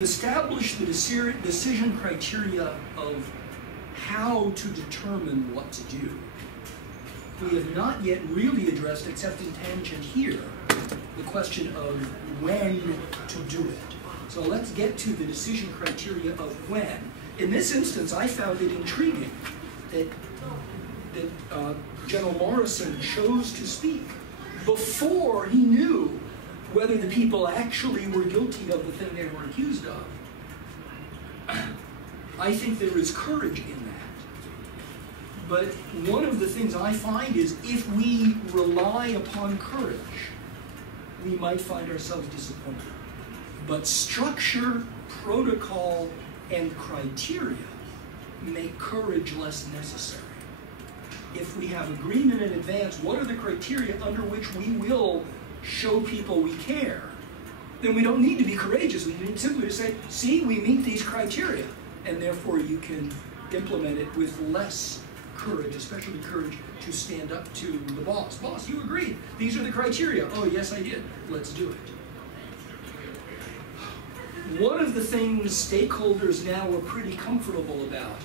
Establish the decision criteria of how to determine what to do. We have not yet really addressed, except in tangent here, the question of when to do it. So let's get to the decision criteria of when. In this instance, I found it intriguing that General Morrison chose to speak before he knew whether the people actually were guilty of the thing they were accused of. I think there is courage in that. But one of the things I find is if we rely upon courage, we might find ourselves disappointed. But structure, protocol, and criteria make courage less necessary. If we have agreement in advance, what are the criteria under which we will show people we care, then we don't need to be courageous. We need simply to say, see, we meet these criteria, and therefore you can implement it with less courage, especially courage to stand up to the boss. Boss, you agreed. These are the criteria. Oh, yes, I did. Let's do it. One of the things stakeholders now are pretty comfortable about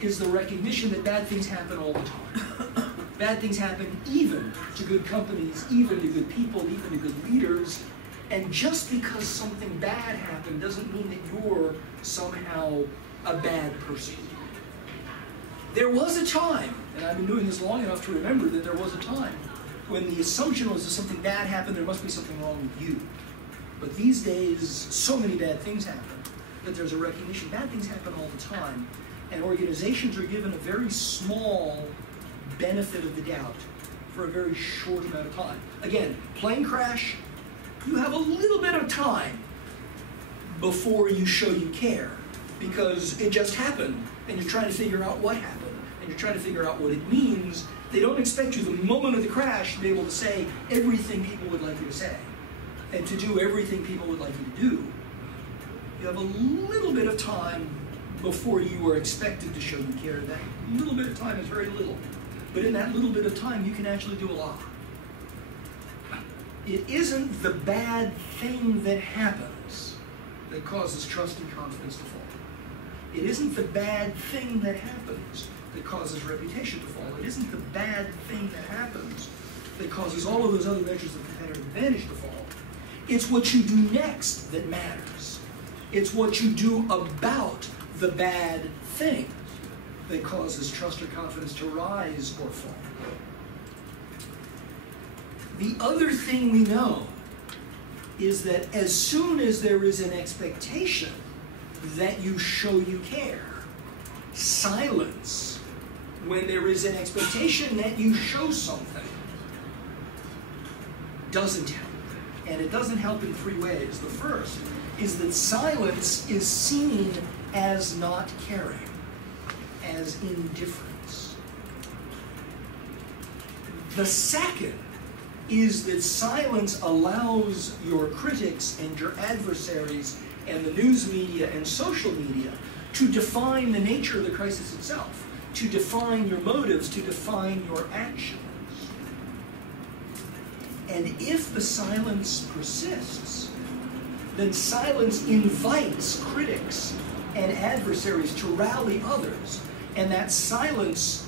is the recognition that bad things happen all the time. Bad things happen even to good companies, even to good people, even to good leaders. And just because something bad happened doesn't mean that you're somehow a bad person. There was a time, and I've been doing this long enough to remember that there was a time when the assumption was that something bad happened, there must be something wrong with you. But these days, so many bad things happen that there's a recognition. Bad things happen all the time, and organizations are given a very small benefit of the doubt for a very short amount of time. Again, plane crash, you have a little bit of time before you show you care, because it just happened, and you're trying to figure out what happened, and you're trying to figure out what it means. They don't expect you, the moment of the crash, to be able to say everything people would like you to say, and to do everything people would like you to do. You have a little bit of time before you are expected to show you care. That little bit of time is very little. But in that little bit of time, you can actually do a lot. It isn't the bad thing that happens that causes trust and confidence to fall. It isn't the bad thing that happens that causes reputation to fall. It isn't the bad thing that happens that causes all of those other measures of competitive advantage to fall. It's what you do next that matters. It's what you do about the bad thing that causes trust or confidence to rise or fall. The other thing we know is that as soon as there is an expectation that you show you care, silence when there is an expectation that you show something doesn't help. And it doesn't help in three ways. The first is that silence is seen as not caring, as indifference. The second is that silence allows your critics and your adversaries and the news media and social media to define the nature of the crisis itself, to define your motives, to define your actions. And if the silence persists, then silence invites critics and adversaries to rally others. And that silence,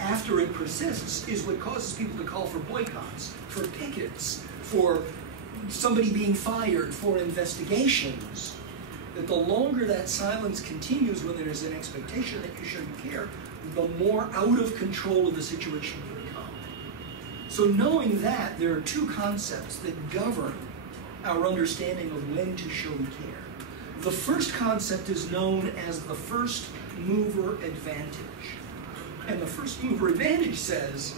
after it persists, is what causes people to call for boycotts, for pickets, for somebody being fired, for investigations. That the longer that silence continues when there is an expectation that you shouldn't care, the more out of control of the situation you become. So knowing that, there are two concepts that govern our understanding of when to show care. The first concept is known as the first mover advantage. And the first mover advantage says,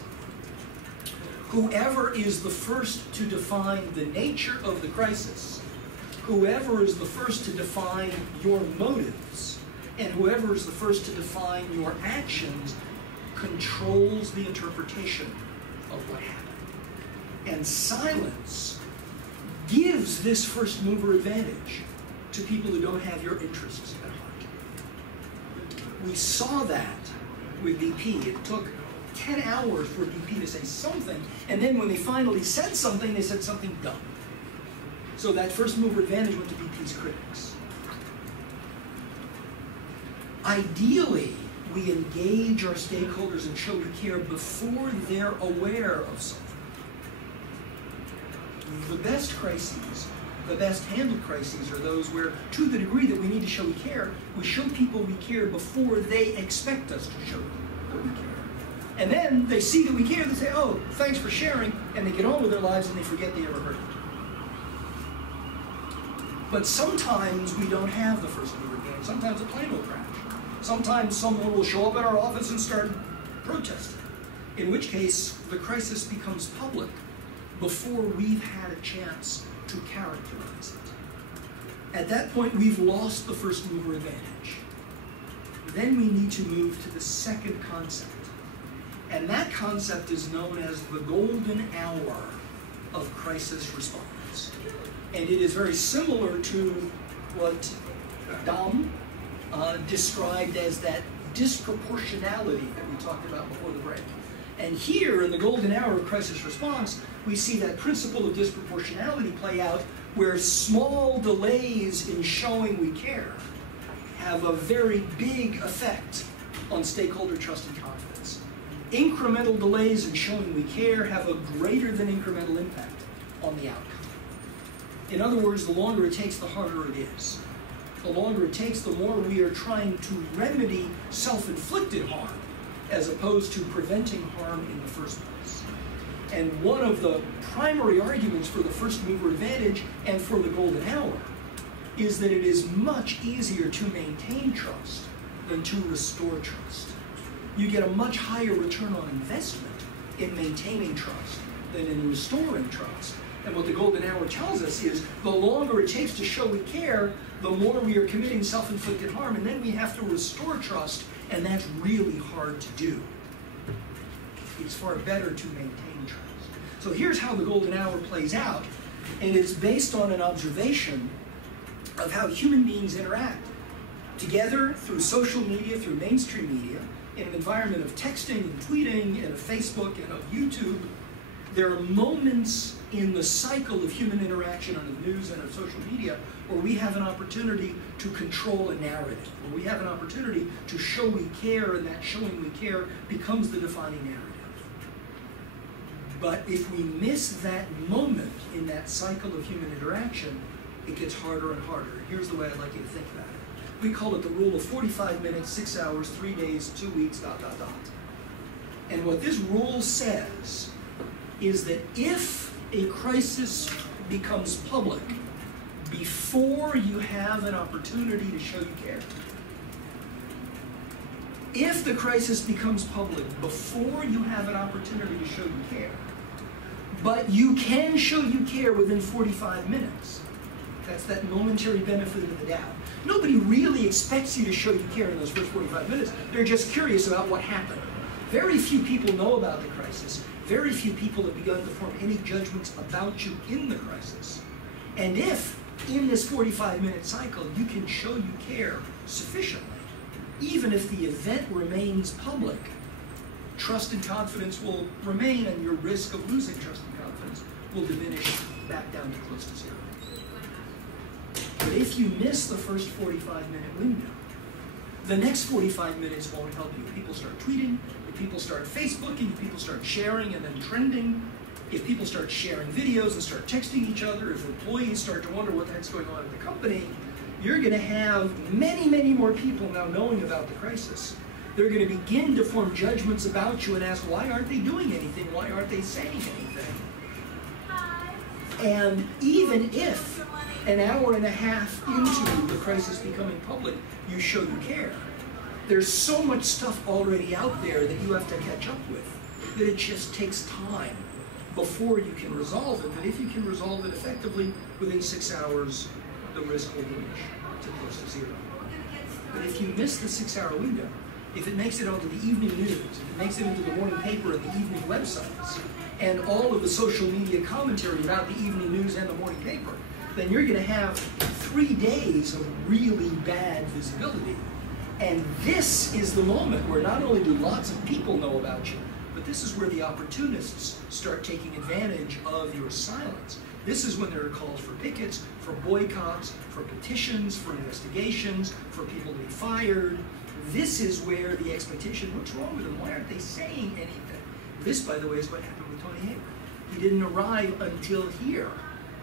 whoever is the first to define the nature of the crisis, whoever is the first to define your motives, and whoever is the first to define your actions controls the interpretation of what happened. And silence gives this first mover advantage to people who don't have your interests at heart. We saw that with BP. It took 10 hours for BP to say something, and then when they finally said something, they said something dumb. So that first mover advantage went to BP's critics. Ideally, we engage our stakeholders and show we care before they're aware of something. The best crises, the best handled crises are those where, to the degree that we need to show we care, we show people we care before they expect us to show them that we care. And then they see that we care, they say, oh, thanks for sharing, and they get on with their lives and they forget they ever heard it. But sometimes we don't have the first mover advantage. Sometimes a plane will crash. Sometimes someone will show up at our office and start protesting, in which case the crisis becomes public before we've had a chance to characterize it. At that point, we've lost the first mover advantage. Then we need to move to the second concept. And that concept is known as the golden hour of crisis response. And it is very similar to what Dom described as that disproportionality that we talked about before the break. And here, in the golden hour of crisis response, we see that principle of disproportionality play out where small delays in showing we care have a very big effect on stakeholder trust and confidence. Incremental delays in showing we care have a greater than incremental impact on the outcome. In other words, the longer it takes, the harder it is. The longer it takes, the more we are trying to remedy self-inflicted harm as opposed to preventing harm in the first place. And one of the primary arguments for the first mover advantage and for the golden hour is that it is much easier to maintain trust than to restore trust. You get a much higher return on investment in maintaining trust than in restoring trust. And what the golden hour tells us is the longer it takes to show we care, the more we are committing self-inflicted harm, and then we have to restore trust, and that's really hard to do. It's far better to maintain trust. So here's how the golden hour plays out, and it's based on an observation of how human beings interact together through social media, through mainstream media, in an environment of texting and tweeting and of Facebook and of YouTube. There are moments in the cycle of human interaction on the news and of social media where we have an opportunity to control a narrative, where we have an opportunity to show we care, and that showing we care becomes the defining narrative. But if we miss that moment in that cycle of human interaction, it gets harder and harder. Here's the way I'd like you to think about it. We call it the rule of 45 minutes, 6 hours, 3 days, 2 weeks, ... And what this rule says is that if a crisis becomes public before you have an opportunity to show you care, if the crisis becomes public before you have an opportunity to show you care, but you can show you care within 45 minutes, that's that momentary benefit of the doubt. Nobody really expects you to show you care in those first 45 minutes. They're just curious about what happened. Very few people know about the crisis. Very few people have begun to form any judgments about you in the crisis. And if, in this 45-minute cycle, you can show you care sufficiently, even if the event remains public, trust and confidence will remain, and your risk of losing trust and confidence will diminish back down to close to zero. But if you miss the first 45-minute window, the next 45 minutes won't help you. People start tweeting, if people start Facebooking, if people start sharing and then trending, if people start sharing videos and start texting each other, if employees start to wonder what the heck's going on at the company, you're going to have many, many more people now knowing about the crisis. They're going to begin to form judgments about you and ask, why aren't they doing anything? Why aren't they saying anything? And even if an hour and a half into the crisis becoming public, you show you care, there's so much stuff already out there that you have to catch up with that it just takes time before you can resolve it. But if you can resolve it effectively, within 6 hours, the risk will diminish to close to zero. But if you miss the 6-hour window, if it makes it onto the evening news, if it makes it into the morning paper and the evening websites, and all of the social media commentary about the evening news and the morning paper, then you're going to have 3 days of really bad visibility. And this is the moment where not only do lots of people know about you, but this is where the opportunists start taking advantage of your silence. This is when there are calls for pickets, for boycotts, for petitions, for investigations, for people to be fired. This is where the expectation, what's wrong with them? Why aren't they saying anything? This, by the way, is what happened with Tony Hayward. He didn't arrive until here.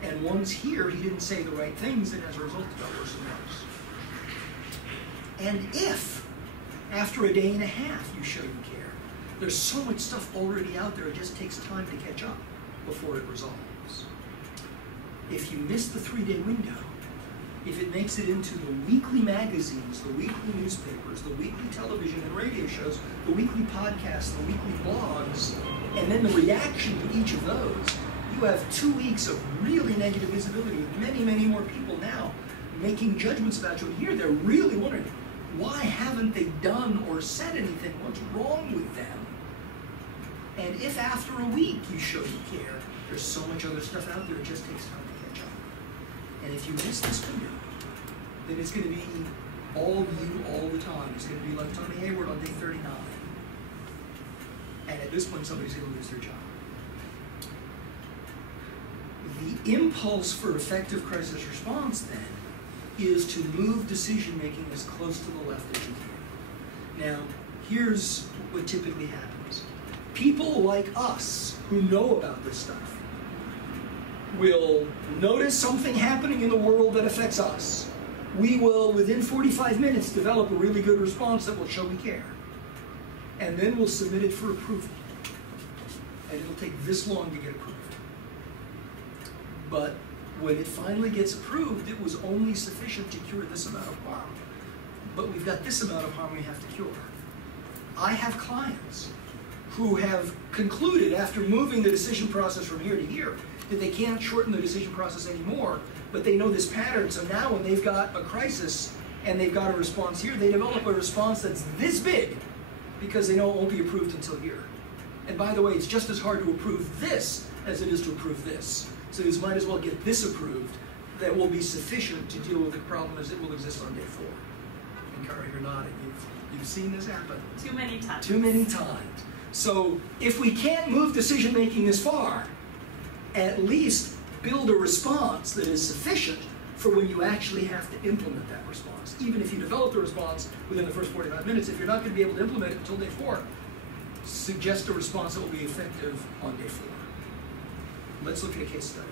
And once here, he didn't say the right things, and as a result, it got worse and worse. And if, after a day and a half, you show you care, there's so much stuff already out there, it just takes time to catch up before it resolves. If you miss the 3-day window, if it makes it into the weekly magazines, the weekly newspapers, the weekly television and radio shows, the weekly podcasts, the weekly blogs, and then the reaction to each of those, you have 2 weeks of really negative visibility with many, many more people now making judgments about you. And here they're really wondering, why haven't they done or said anything? What's wrong with them? And if after a week you show you care, there's so much other stuff out there, it just takes time to catch up. And if you miss this window, then it's going to be all you all the time. It's going to be like Tony Hayward on day 39. And at this point, somebody's going to lose their job. The impulse for effective crisis response, then, is to move decision-making as close to the left as you can. Now, here's what typically happens. People like us who know about this stuff will notice something happening in the world that affects us. We will, within 45 minutes, develop a really good response that will show we care. And then we'll submit it for approval. And it'll take this long to get approved. But when it finally gets approved, it was only sufficient to cure this amount of harm. But we've got this amount of harm we have to cure. I have clients who have concluded after moving the decision process from here to here that they can't shorten the decision process anymore, but they know this pattern. So now when they've got a crisis and they've got a response here, they develop a response that's this big because they know it won't be approved until here. And by the way, it's just as hard to approve this as it is to approve this. So you might as well get this approved. That will be sufficient to deal with the problem as it will exist on day 4. And Kara, you're nodding. You've seen this happen. Too many times. Too many times. So if we can't move decision-making this far, at least build a response that is sufficient for when you actually have to implement that response. Even if you develop the response within the first 45 minutes, if you're not going to be able to implement it until day 4, suggest a response that will be effective on day 4. Let's look at a case study.